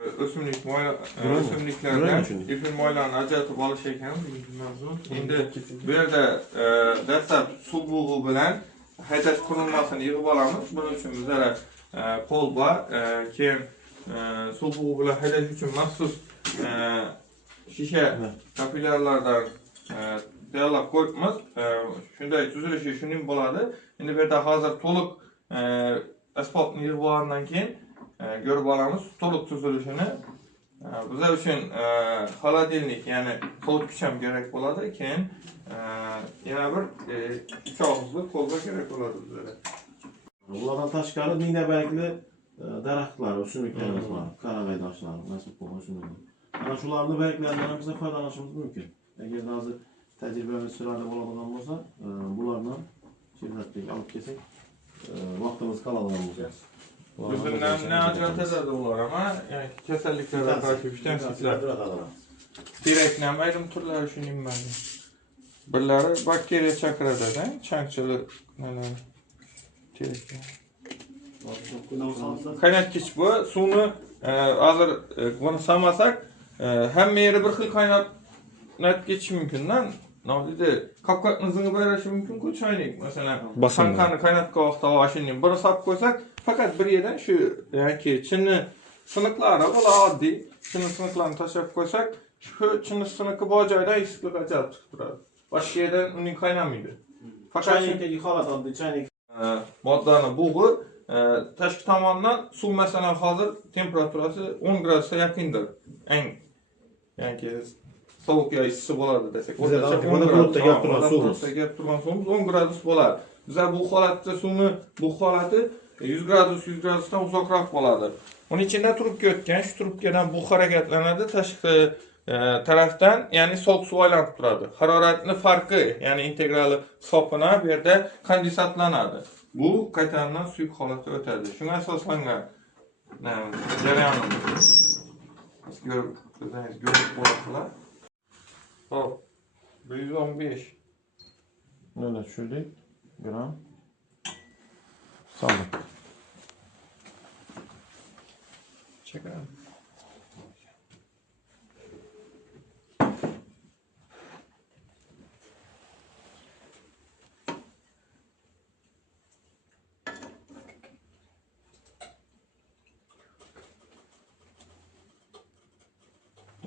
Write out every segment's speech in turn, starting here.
O'simliklardan efir moylarini ajratib olish ekan bugungi mavzu. Endi bu yerda dastlab suv bug'i bilan haydash qurilmasini yig'ib olamiz. Buning uchun bizlar kolba, keyin suv bug'i bilan haydash uchun maxsus shisha kapillyarlardan tayyorlab qo'yibmiz. Shunday tuzilishi shuning bo'ladi. Endi bu yerda hozir to'liq asfaltni yig'ib olgandan keyin görüp olamiz to'liq tuzilishini. Bizlar uchun холодильник, ya'ni sovutgich ham kerak bo'ladi. Keyin yana bir 3 og'izli kolba kerak bo'ladi bizlarga. Bulardan tashqari ninabargli daraxtlar, o'simliklarimiz bor. Qarag'aydoshlar, nasib bo'lgan o'simliklar. Ana shularni barglaridan ham biz foydalanishimiz mumkin. Agar hozir tajribamiz sirada bo'ladigan bo'lsa, bulardan cheklatib olib kelsak, vaqtimiz qoladigan bo'lsa. Bizimden ne ajratadi ular ama yani kasalliklarga qarshi vitaminlar. Terakni ham ayrim turlari shuning ma'lum. Birlari bakteriya chaqiradi-da, changchilik nalar. Teraklar. Qaynatgich bu suvni hozir buni solmasak, hamma yeri bir xil qaynatib ketishi mumkin-da. Navdida qopqoqni zingib berishi mumkin-ku choynak. Masalan, qankani qaynatgan vaqtda ashini bir solib qo'ysak, fakat bir yerden şu yani çinni sınıklara bo'la oddiy çinni sınıklarni tashlab qo'ysak, shu çinni sınıkı bu joyda issiqlik ajab chiqib turadi. Boshqa yerdan uning qaynamaydi. Faqat Çaynikdagi holat oddiy çaynik moddani bug'i tashqi tomondan suv masalan hozir temperaturasi 10 gradusga yaqindir. Eng yani sovuq yoki issiq bo'ladi desak, o'rtacha 10 gradusga gap turgan suvimiz 10 gradus bo'ladi. Bizlar bu holatda suvni bu holati 100 gradusdan uzoqroq bo'ladi. Uning ichida trubka o'tgan, shu trubkadan buxor harakatlanadi, tashqi tarafdan, ya'ni sovuq suv aylanib turadi. Haroratni farqi, ya'ni integrali hisoblanib, bu yerda kondensatlanadi. Bu qaytadan suyuq holatga o'tadi. Shunga asoslangan jarayonimiz. Ko'rib bo'lasizlar. Hop. 115 Böyle tushirdik. Gram. Soldik. Çekelim.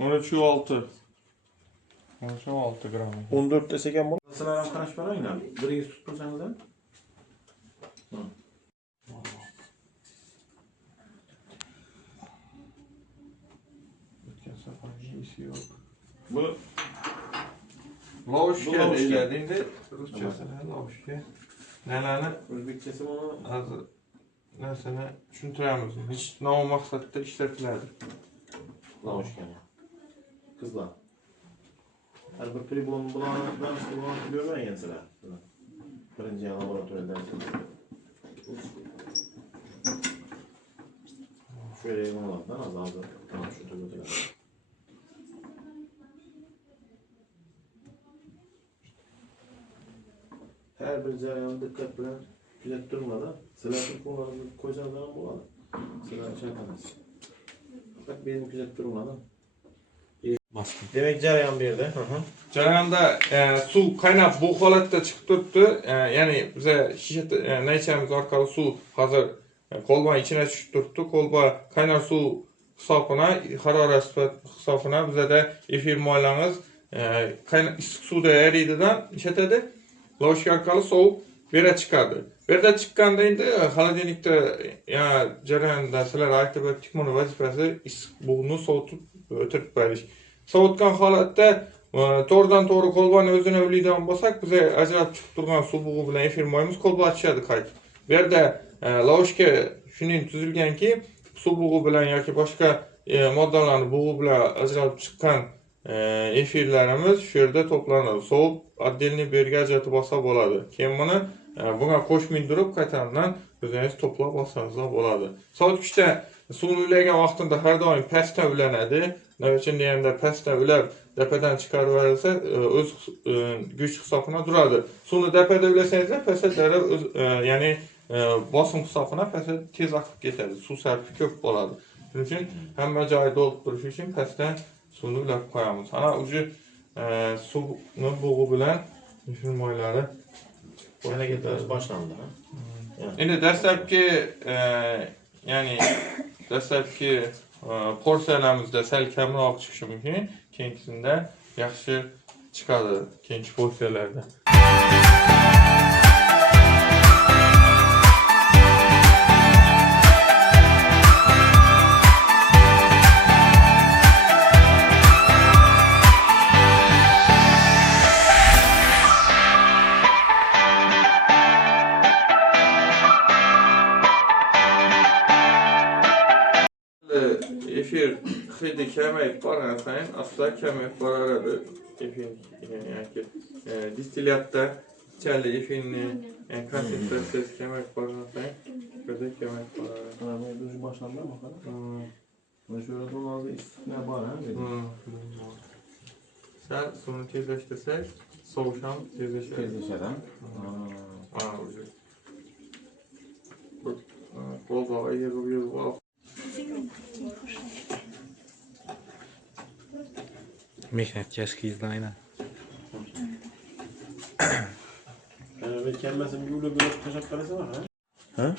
Orası 6. Orası 6 gram. 14 desek ham bo'ladi. Sizlar ham qarashib qaranglar. Biringiz tutib tursangiz ham. Bu Lavuşka deyiladi. Ruschasini lavuşka. Nalani O'zbekchasi buni hozir narsani tushuntiramiz. Hech nomi maqsadda ishlatiladi. lavashka. Qizlar. Har bir pribon bilan ko'rmagan sizlar. Birinchi laboratoriyada. Şöyle yapmalardan azaldı. Tamam şu tabi. Her bir jarayonu dikkat bilen kuzatib turmadan sizlarning qo'llaringizni ko'rsangiz ham bo'ladi. Sizlar chayqamaysiz. Faqat benim kuzatib turmadan. Demek jarayon bu yerda. Jarayonda suv qaynab bu holatda chiqib turibdi. Ya'ni biz shisha naychamiz orqali suv hozir kolba içine tushib turibdi. Kolba qaynar suv hisobına, harorat hisobına bizada efir moylangiz issiq suvda eriydidan ishatadi. Lavashka orqali sovuq vera chiqadi. Verda chiqqanda endi холодильникda jarayonda sizlar aytib o'tdik, buni vazifasi issiq bug'ni sovutib o'tirib berish. Sovutgan holatda to'g'ridan to'g'ri kolbani o'zini o'ylaydigan bo'lsak, biz ajratib chiqib turgan suv bug'i bilan efir moyimiz kolba ochadi qaytib. Bu yerda lavashka shuning tuzilganki, suv bug'i bilan yoki boshqa moddalarni bug'i bilan ajratib chiqqan efirlarimiz shu yerda to'planadi. Sovib отдельный bir yerga ajratib olsa bo'ladi. Keyin buni bunga qo'shmay turib qaytadan o'zingiz to'plab olsangiz bo'ladi. Sovutgichda suvni ulagan vaqtida har doim pastdan ulanadi. Nima uchun deganda pastdan ulab dapadan chiqarib yuborilsa, o'z kuch hisobına turadi. Suvni dapada ulasangiz, pastda ya'ni bosim hisobına pastda tez oqib ketadi. Suv sarfi ko'p bo'ladi. Şunun için həmmə joyi dolub duruş üçün pəstdən suyunu ilaq qoyamız. Ana ucu suyunu buğu bilən müşün moyları Hələ getməz başlandı. İndi dəstəbki yəni dəstəbki porsiyalarımızda səl kəmraq çıxışı mümkün. Keyincisində yaxşı çıxadı keyinki porsiyalarda. Efir xeyli kəmək var efendim. Asla kəmək var aradı. Efir yəni ki distilliyatda içəli efirin konsentrasiyası kəmək var efendim. Böyle kəmək var aradı. Bu düz başlandı ama bakalım. Şöyle donazı ne var ha? Sen suyunu tezleştirsek soğuşan tezleşir. Tezleşeden. Bol baba yığıb al. Mehnetkeş kızlarla. Ve kendisi bir yolu böyle taşak karesi var ha? Ha?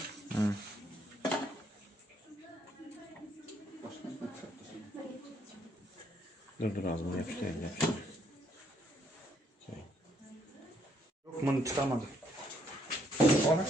Dur ağzımı yapıştırayım. Yok bunu tutamadım. Ona.